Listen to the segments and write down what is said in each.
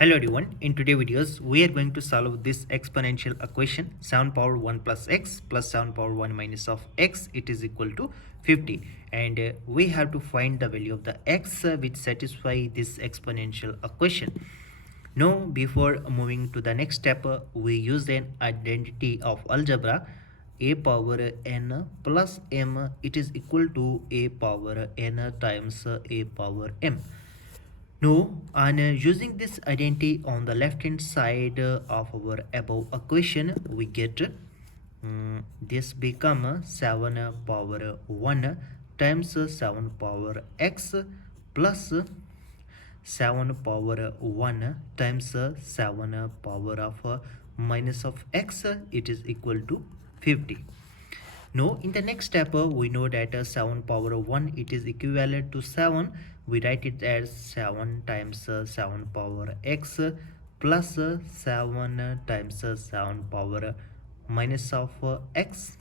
Hello everyone, in today's videos we are going to solve this exponential equation 7 power 1 plus x plus 7 power 1 minus of x it is equal to 50, and we have to find the value of the x which satisfy this exponential equation. Now before moving to the next step, we use an identity of algebra. A power n plus m it is equal to a power n times a power m. No, and using this identity on the left hand side of our above equation, we get this become 7 power 1 times 7 power x plus 7 power 1 times 7 power of minus of x, it is equal to 50. Now in the next step, we know that 7 power 1 it is equivalent to 7. We write it as 7 times 7 power x plus 7 times 7 power minus of x,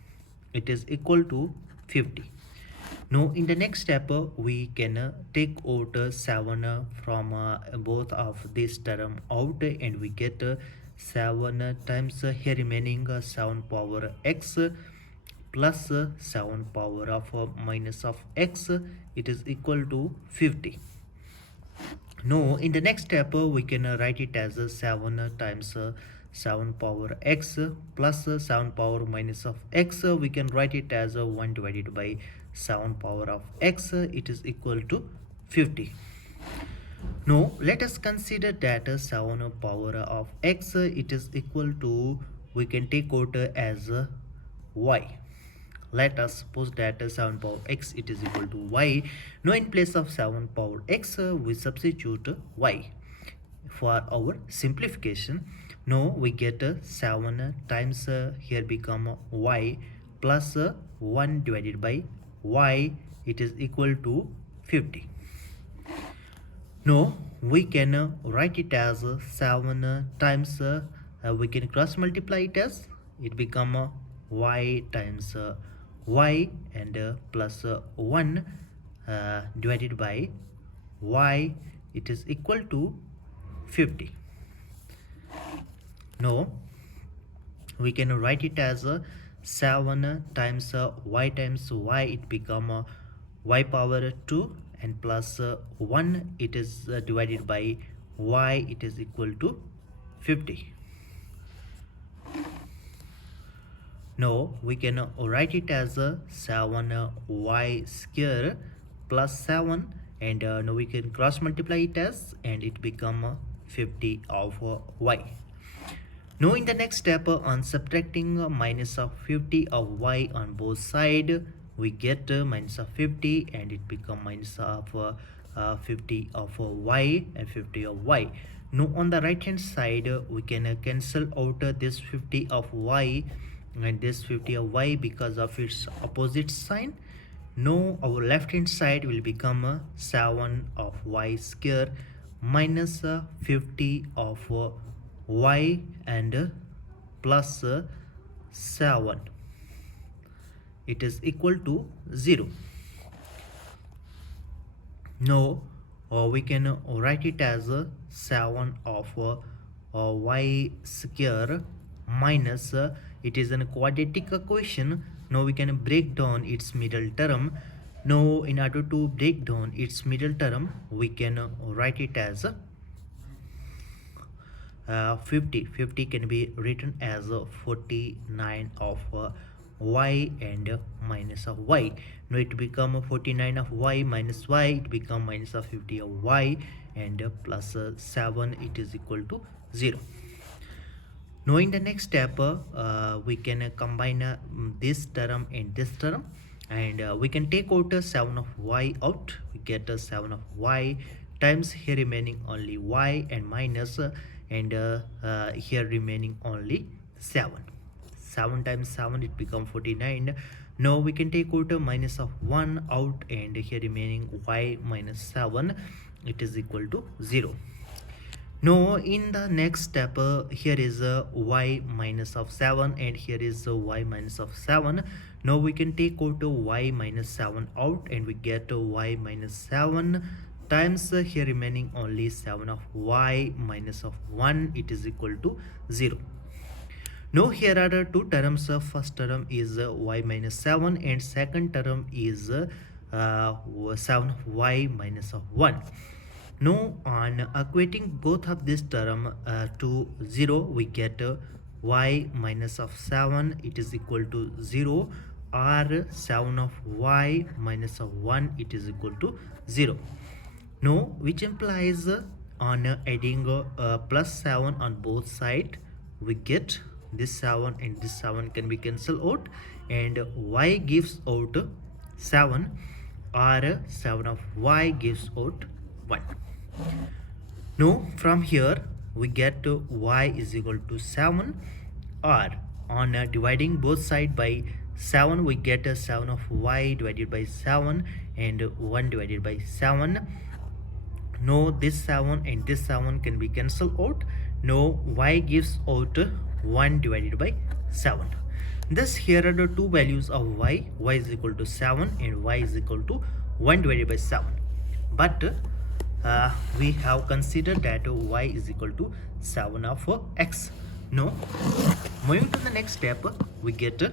it is equal to 50. Now in the next step, we can take out 7 from both of this term out, and we get 7 times here remaining 7 power x plus 7 power of minus of x, it is equal to 50. Now in the next step, we can write it as 7 times 7 power x plus 7 power minus of x. We can write it as 1 divided by 7 power of x, it is equal to 50. Now let us consider that 7 power of x it is equal to, we can take out as y. Let us suppose that 7 power x it is equal to y. Now in place of 7 power x, we substitute y for our simplification. Now we get 7 times here become y plus 1 divided by y, it is equal to 50. Now we can write it as 7 times we can cross multiply it as it become y times y and plus 1 divided by y, it is equal to 50. Now we can write it as 7 times y times y, it become y power 2 and plus 1, it is divided by y, it is equal to 50. Now we can write it as 7y square plus 7, and now we can cross multiply it as, and it become 50 of y. Now in the next step, on subtracting minus of 50 of y on both sides, we get minus of 50 and it become minus of 50 of y and 50 of y. Now on the right hand side, we can cancel out this 50 of y and this 50 of y because of its opposite sign. Now our left hand side will become 7 of y square minus 50 of y and plus 7, it is equal to 0. Now we can write it as 7 of y square minus it is a quadratic equation. Now we can break down its middle term. Now in order to break down its middle term, we can write it as 50 can be written as 49 of y and minus of y. Now it become 49 of y minus y, it become minus of 50 of y and plus 7, it is equal to 0. Now in the next step, we can combine this term and this term, and we can take out 7 of y out. We get 7 of y times here remaining only y and minus and here remaining only 7. 7 times 7, it become 49. Now we can take out minus of 1 out, and here remaining y minus 7, it is equal to 0. Now in the next step, here is y minus of 7 and here is y minus of 7. Now we can take out y minus 7 out, and we get y minus 7 times here remaining only 7 of y minus of 1, it is equal to 0. Now here are the two terms. First term is y minus 7 and second term is 7 of y minus of 1. Now on equating both of this term to 0, we get y minus of 7, it is equal to 0, or 7 of y minus of 1, it is equal to 0. Now which implies on adding plus 7 on both sides, we get this 7 and this 7 can be cancelled out, and y gives out 7, or 7 of y gives out 1. Now from here we get y is equal to 7, or on dividing both sides by 7, we get 7 of y divided by 7 and 1 divided by 7. Now this 7 and this 7 can be cancelled out. Now y gives out 1 divided by 7. Thus here are the two values of y is equal to 7 and y is equal to 1 divided by 7. But we have considered that y is equal to 7 of x. Now moving to the next step, we get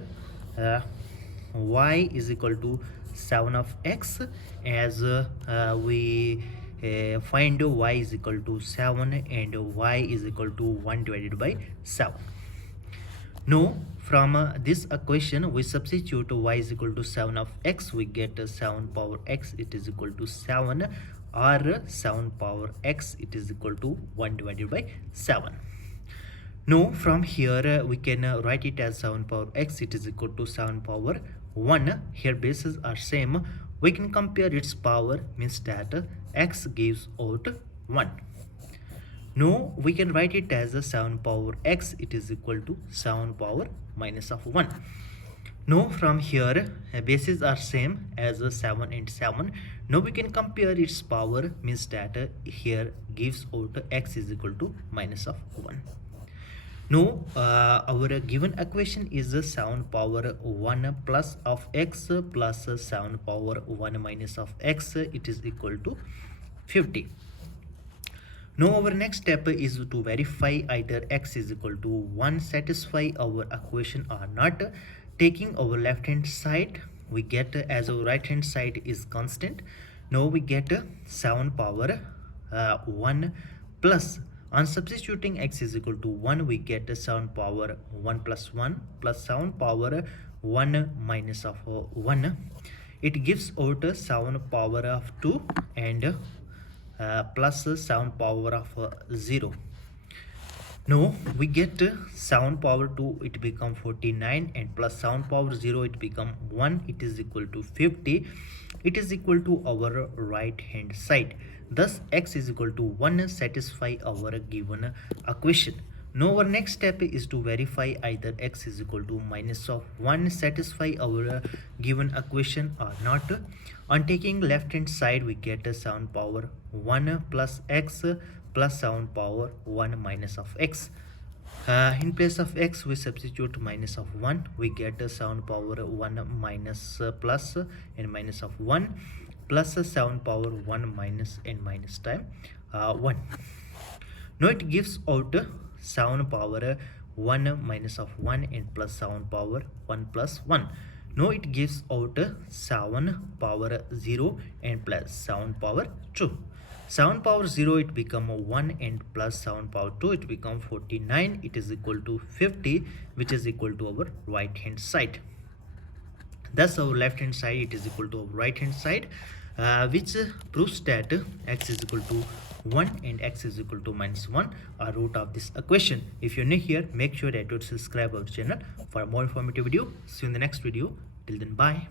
y is equal to 7 of x, as we find y is equal to 7 and y is equal to 1 divided by 7. Now from this equation we substitute y is equal to 7 of x, we get 7 power x, it is equal to 7, or 7 power x, it is equal to 1 divided by 7. Now from here we can write it as 7 power x, it is equal to 7 power 1. Here bases are same, we can compare its power, means that x gives out 1. Now we can write it as 7 power x, it is equal to 7 power minus of 1. Now from here bases are same as 7 and 7. Now we can compare its power, means that here gives out x is equal to minus of 1. Now our given equation is 7 power 1 plus of x plus 7 power 1 minus of x, it is equal to 50. Now our next step is to verify either x is equal to 1 satisfy our equation or not. Taking our left hand side, we get, as our right hand side is constant, now we get 7 power 1 plus, on substituting x is equal to 1, we get 7 power 1 plus 1 plus 7 power 1 minus of 1. It gives out 7 power of 2 and plus 7 power of 0. Now we get 7 power 2, it become 49, and plus 7 power 0, it become 1, it is equal to 50. It is equal to our right hand side. Thus x is equal to 1 satisfy our given equation. Now our next step is to verify either x is equal to minus of 1 satisfy our given equation or not. On taking left hand side, we get 7 power 1 plus x plus 7 power 1 minus of x. In place of x we substitute minus of 1, we get 7 power 1 minus plus and minus of 1 plus 7 power 1 minus and minus time 1. Now it gives out 7 power 1 minus of 1 and plus 7 power 1 plus 1. Now it gives out 7 power 0 and plus 7 power 2. 7 power 0 it become 1 and plus 7 power 2 it become 49, it is equal to 50, which is equal to our right hand side. Thus our left hand side it is equal to our right hand side, which proves that x is equal to 1 and x is equal to minus 1 are root of this equation. If you're new here, make sure that you subscribe our channel for more informative video. See you in the next video. Till then, bye.